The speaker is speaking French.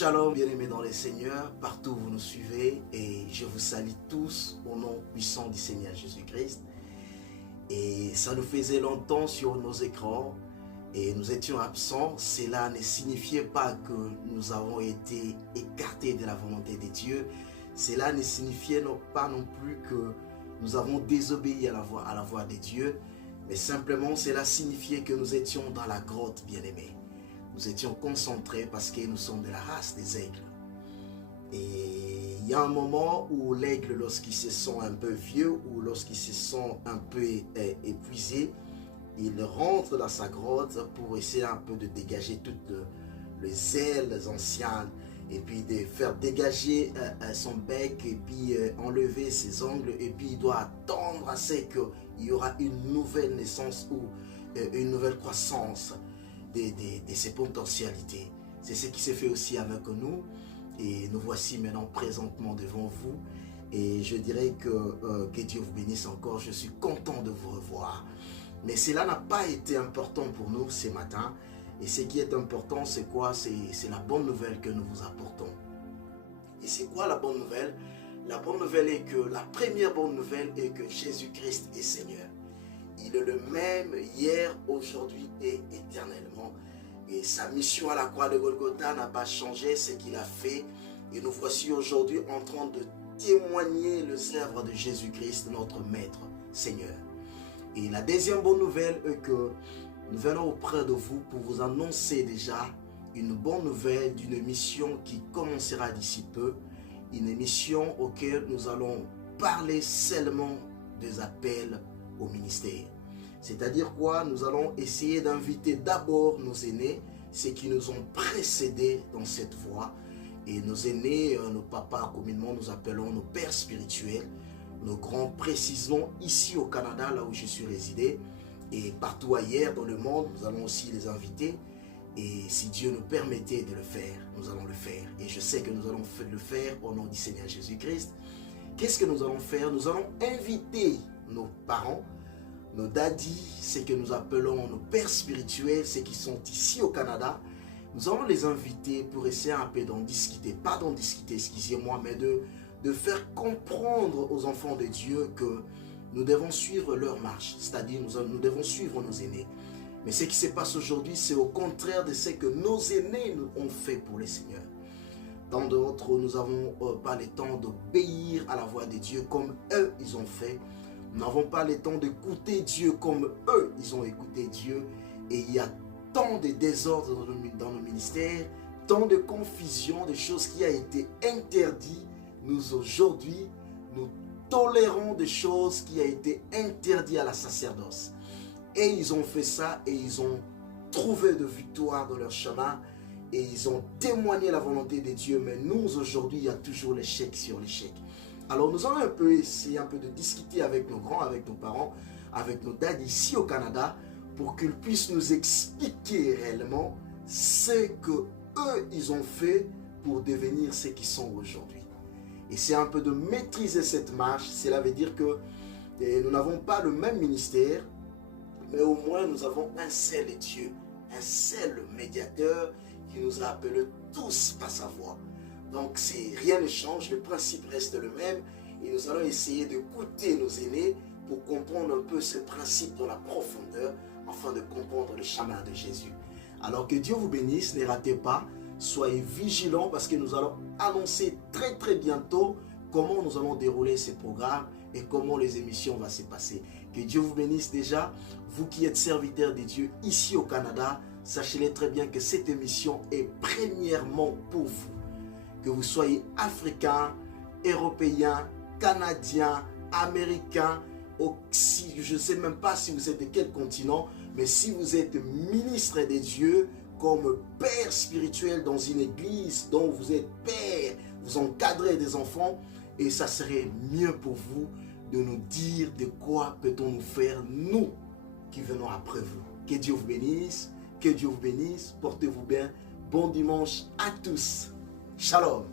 Shalom, bien-aimés dans les Seigneurs, partout où vous nous suivez, et je vous salue tous au nom puissant du Seigneur Jésus-Christ. Et ça nous faisait longtemps sur nos écrans, et nous étions absents. Cela ne signifiait pas que nous avons été écartés de la volonté de Dieu. Cela ne signifiait pas non plus que nous avons désobéi à la voix de Dieu, mais simplement cela signifiait que nous étions dans la grotte, bien-aimés. Nous étions concentrés parce que nous sommes de la race des aigles. Et il y a un moment où l'aigle, lorsqu'il se sent un peu vieux ou lorsqu'il se sent un peu épuisé, il rentre dans sa grotte pour essayer un peu de dégager toutes les ailes anciennes et puis de faire dégager son bec et puis enlever ses ongles, et puis il doit attendre à ce qu'il y aura une nouvelle naissance ou une nouvelle croissance de ses potentialités. C'est ce qui s'est fait aussi avec nous, et nous voici maintenant présentement devant vous, et je dirais que Dieu vous bénisse encore. Je suis content de vous revoir, mais cela n'a pas été important pour nous ce matin, et ce qui est important, c'est quoi? C'est la bonne nouvelle que nous vous apportons. Et c'est quoi la bonne nouvelle? La bonne nouvelle est que, la première bonne nouvelle est que Jésus-Christ est Seigneur. Il est le même hier, aujourd'hui et éternellement. Et sa mission à la croix de Golgotha n'a pas changé ce qu'il a fait. Et nous voici aujourd'hui en train de témoigner les œuvres de Jésus-Christ, notre Maître, Seigneur. Et la deuxième bonne nouvelle est que nous venons auprès de vous pour vous annoncer déjà une bonne nouvelle d'une émission qui commencera d'ici peu. Une émission auquel nous allons parler seulement des appels au ministère. C'est-à-dire quoi? Nous allons essayer d'inviter d'abord nos aînés, ceux qui nous ont précédés dans cette voie. Et nos aînés, nos papas, communément nous appelons nos pères spirituels, nos grands précisément ici au Canada, là où je suis résidé, et partout ailleurs dans le monde, nous allons aussi les inviter. Et si Dieu nous permettait de le faire, nous allons le faire. Et je sais que nous allons le faire au nom du Seigneur Jésus-Christ. Qu'est-ce que nous allons faire? Nous allons inviter nos parents, nos daddies, ceux que nous appelons nos pères spirituels, ceux qui sont ici au Canada. Nous allons les inviter pour essayer un peu d'en discuter, pas d'en discuter, excusez-moi, mais de faire comprendre aux enfants de Dieu que nous devons suivre leur marche, c'est-à-dire nous devons suivre nos aînés. Mais ce qui se passe aujourd'hui, c'est au contraire de ce que nos aînés ont fait pour le Seigneur. Dans d'autres, nous n'avons pas le temps d'obéir à la voix de Dieu comme eux, ils ont fait. Nous n'avons pas le temps d'écouter Dieu comme eux, ils ont écouté Dieu. Et il y a tant de désordre dans nos ministères, tant de confusion, de choses qui ont été interdites. Nous, aujourd'hui, nous tolérons des choses qui ont été interdites à la sacerdoce. Et ils ont fait ça, et ils ont trouvé de victoire dans leur chemin, et ils ont témoigné la volonté de Dieu. Mais nous, aujourd'hui, il y a toujours l'échec sur l'échec. Alors nous allons un peu essayer de discuter avec nos grands, avec nos parents, avec nos dads ici au Canada, pour qu'ils puissent nous expliquer réellement ce que eux ils ont fait pour devenir ce qu'ils sont aujourd'hui. Et c'est un peu de maîtriser cette marche. Cela veut dire que nous n'avons pas le même ministère, mais au moins nous avons un seul Dieu, un seul médiateur qui nous a appelés tous par sa voix. Donc rien ne change, le principe reste le même, et nous allons essayer d'écouter nos aînés pour comprendre un peu ce principe dans la profondeur, afin de comprendre le chemin de Jésus. Alors que Dieu vous bénisse, ne ratez pas, soyez vigilants, parce que nous allons annoncer très très bientôt comment nous allons dérouler ces programmes et comment les émissions vont se passer. Que Dieu vous bénisse déjà, vous qui êtes serviteurs de Dieu ici au Canada, sachez très bien que cette émission est premièrement pour vous. Que vous soyez africain, européen, canadien, américain, je ne sais même pas si vous êtes de quel continent, mais si vous êtes ministre de Dieu, comme père spirituel dans une église dont vous êtes père, vous encadrez des enfants, et ça serait mieux pour vous de nous dire de quoi peut-on nous faire, nous qui venons après vous. Que Dieu vous bénisse, portez-vous bien, bon dimanche à tous. Shalom.